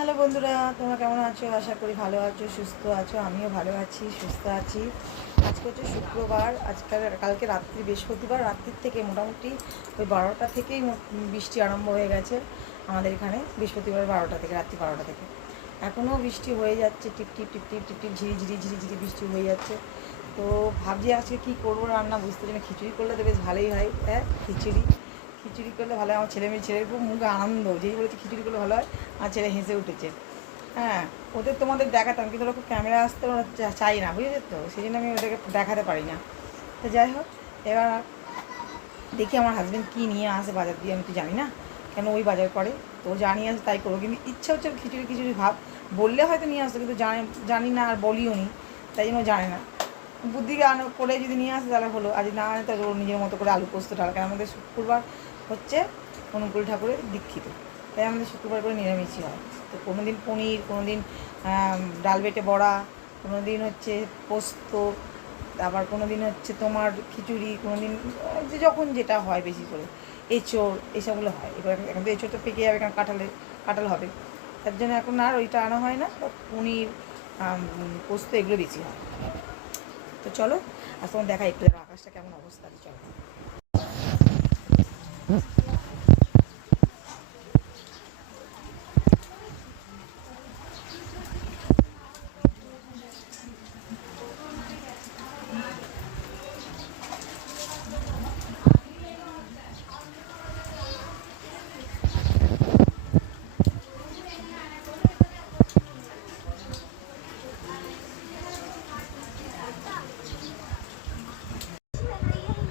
Hello বন্ধুরা, তোমরা কেমন আছো? আশা করি ভালো আছো, সুস্থ আছো। আমিও ভালো আছি, সুস্থ আছি। আজকে হচ্ছে শুক্রবার। কালকে রাত্রি, বৃহস্পতিবার রাত্রির থেকে মোটামুটি ওই 12টা থেকেই বৃষ্টি আরম্ভ হয়ে গেছে আমাদের এখানে। বৃহস্পতিবার 12টা থেকে, রাত্রি 12টা থেকে এখনও বৃষ্টি হয়ে যাচ্ছে। টিপটিপ টিপটিপ টিপটিপ ঝিরিঝিরি ঝিরিঝিরি বৃষ্টি হয়ে যাচ্ছে। তো ভাবছি আজকে কী করবো রান্না, বুঝতে পারি না। খিচুড়ি করলে তো বেশ ভালোই হয়। হ্যাঁ, খিচুড়ি করলে ভালো হয়। আমার ছেলের খুব মুখে আনন্দ, যেই বলেছে খিচুড়ি করলে ভালো হয়। আর ছেলে হেসে উঠেছে। হ্যাঁ, ওদের তোমাদের দেখাতাম, কিন্তু ওরা খুব ক্যামেরা আসতে ওরা চাই না, বুঝেছো তো, সেই জন্য আমি ওদেরকে দেখাতে পারি না। তো যাই হোক, এবার দেখি আমার হাজব্যান্ড কী নিয়ে আসে বাজার দিয়ে, আমি তো জানি না কেন ওই বাজার করে। তো যা নিয়ে আসে তাই করবো, কিন্তু ইচ্ছা হচ্ছে খিচুড়ি ভাব বললে হয়তো নিয়ে আসতো, কিন্তু জানি না আর বলিও নি, তাই জন্য জানে না। বুদ্ধি করে যদি নিয়ে আসে তাহলে হলো, আর যদি না আনে তাহলে ওর নিজের মতো করে আলু পোস্ত ডাল। কারণ আমাদের শুক্রবার হচ্ছে অনুকূল ঠাকুরের দীক্ষিত, তাই আমাদের শুক্রবার করে নিরামিষই হয়। তো কোনো দিন পনির, কোনো দিন ডাল বেটে বড়া, কোনো দিন হচ্ছে পোস্ত, আবার কোনো দিন হচ্ছে তোমার খিচুড়ি, কোনো দিন যখন যেটা হয় বেশি করে এঁচোড়, এইসবগুলো হয়। এবার এখন তো এঁচোড় তো পেকে যাবে, কারণ কাঁঠাল হবে, তার জন্য এখন আর ওইটা আনা হয় না। পনির, পোস্ত এগুলো বেশি হয়। তো চলো আজ তোমার দেখা একটু, আকাশটা কেমন অবস্থা আছে, চলো।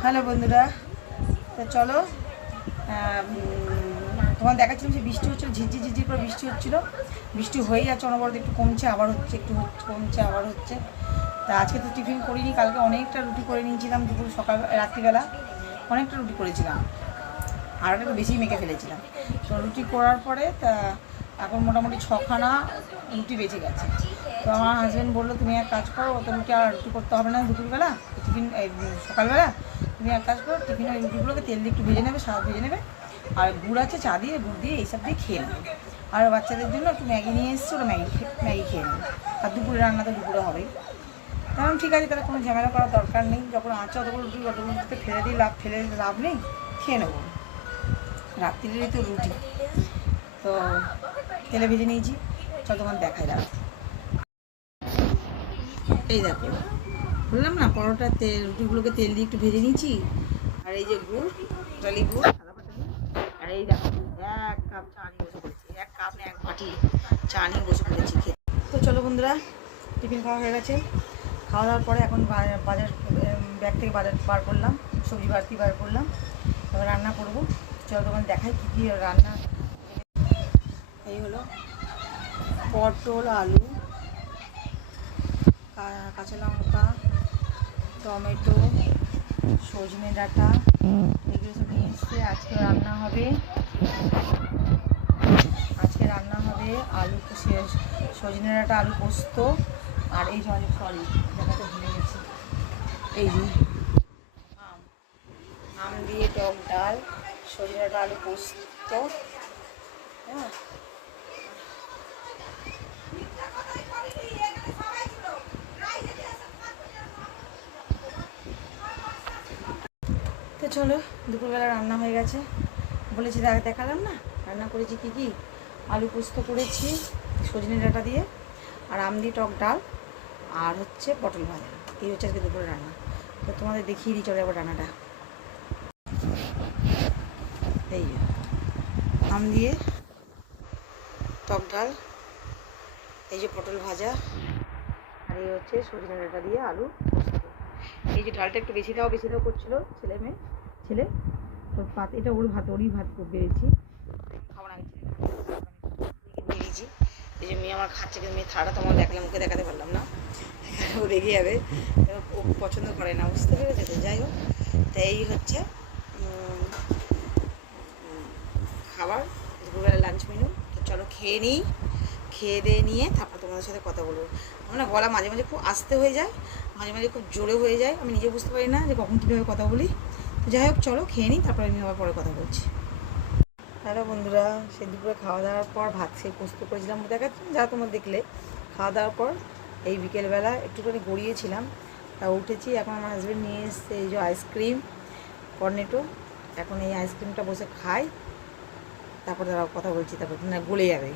হ্যালো বন্ধুরা, তো চলো, তোমার দেখাচ্ছিলাম যে বৃষ্টি হচ্ছিলো, ঝিরঝির করে বৃষ্টি হচ্ছিলো। বৃষ্টি হয়ে যাচ্ছে অনবরত, একটু কমছে আবার হচ্ছে, একটু কমছে আবার হচ্ছে। তা আজকে তো টিফিন করিনি, কালকে অনেকটা রুটি করে নিয়েছিলাম, দুপুর রাত্রিবেলা অনেকটা রুটি করেছিলাম, আর একটু বেশি মেখে ফেলেছিলাম। তো রুটি করার পরে তা এখন মোটামুটি 6খানা রুটি বেঁচে গেছে। তো আমার হাজব্যান্ড বললো, তুমি এক কাজ করো, অত রুটি আর রুটি করতে হবে না দুপুরবেলা, টিফিন সকালবেলা তুমি এক কাজ করো, টিফিন ওই রুটিগুলোকে তেল দিয়ে একটু ভেজে নেবে, ভেজে নেবে, আর গুড় আছে, চা দিয়ে, গুড় দিয়ে এইসব দিয়ে খেয়ে নেবে। আর বাচ্চাদের জন্য একটু ম্যাগি নিয়ে এসেছি, ওরা ম্যাগি খেয়ে নেবে। আর দুপুরে রান্না তো দুপুরে হবেই। কারণ ঠিক আছে, তাহলে কোনো ঝামেলা করার দরকার নেই। যখন আছে অতগুলো রুটিতে ফেলে লাভ নেই, খেয়ে নেবো। রাত্রিরেই তো রুটি, তো তেলে ভেজে নিয়েছি, তখন দেখাই দাও। এই দেখো, বললাম না পরোটা রুটিগুলোকে তেল দিয়ে একটু ভেজে নিয়েছি। আর এই যে গুড়, টালি গুড়, সাদা পাটালি, আর এই দেখো 1 কাপ চা নিয়ে বসে পড়েছি। 1 কাপ না, 1 বাটি চা নিয়ে বসে পড়েছি খেতে। তো চলো বন্ধুরা, টিফিন খাওয়া হয়ে গেছে। খাওয়া দাওয়ার পরে এখন বাজার, ব্যাগ থেকে বাজার বার করলাম, সবজি বাড়তি বার করলাম, এবার রান্না করবো। চলো তখন দেখাই কী কী রান্না। এই হলো পটল, আলু, কাঁচা লঙ্কা, টমেটো, সজনে ডাঁটা, এগুলো সব নিয়ে এসছে। আজকে রান্না হবে আলু, সজনে ডাঁটা, আলু পোস্ত, আর এই যে সরি দেখাতে ভুলে গেছি, এই যে আম দিয়ে টক ডাল, সজনে ডাঁটা, আলু পোস্ত। হ্যাঁ, তো চলো, দুপুরবেলা রান্না হয়ে গেছে, বলেছি দেখালাম না রান্না করেছি কী কী। আলু পোস্ত করেছি সজনে ডাঁটা দিয়ে, আর আম দিয়ে টক ডাল, আর হচ্ছে পটল ভাজা। এই হচ্ছে আজকে দুপুরে রান্না। তো তোমাদের দেখিয়ে দিই, চলে আবার রান্নাটা। এই আম দিয়ে টক ডাল, এই যে পটল ভাজা, আর এই হচ্ছে সজনে ডাঁটা দিয়ে আলু পোস্ত। এই যে ডালটা একটু বেশি দাও করছিলো ছেলে, তোর এটা ওরই ভাত বেড়েছি, খাবার আমি দিয়ে দিয়েছি। এই যে মেয়ে আমার খাচ্ছে, কিন্তু মেয়ে থালাটা তোমার দেখালাম, ওকে দেখাতে পারলাম না, ও রেগে যাবে, ও পছন্দ করে না, বুঝতে পেরেছে তো। যাই হোক, তো এই হচ্ছে খাবার, দুপুরবেলা লাঞ্চ মেনু। তো চলো খেয়ে নিই, খেয়ে দিয়ে নিয়ে তারপর তোমাদের সাথে কথা বলবো। আমার না গলা মাঝে মাঝে খুব আস্তে হয়ে যায়, মাঝে মাঝে খুব জোরে হয়ে যায়, আমি নিজে বুঝতে পারি না যে কখন কীভাবে কথা বলি। তো যাই হোক, চলো খেয়ে নিই, তারপরে আমি আবার পরে কথা বলছি। হ্যালো বন্ধুরা, সে দুপুরে খাওয়া দাওয়ার পর ভাত খেয়ে পোস্ত করেছিলাম দেখাচ্ছি যা তোমরা দেখলে। খাওয়া দাওয়ার পর এই বিকেলবেলা একটুখানি গড়িয়েছিলাম, তা উঠেছি। এখন আমার হাজব্যান্ড নিয়ে এসছে এই যে আইসক্রিম, কর্নেটো। এখন এই আইসক্রিমটা বসে খাই, তারপর তারা কথা বলছি, তারপর না গলে যাবে।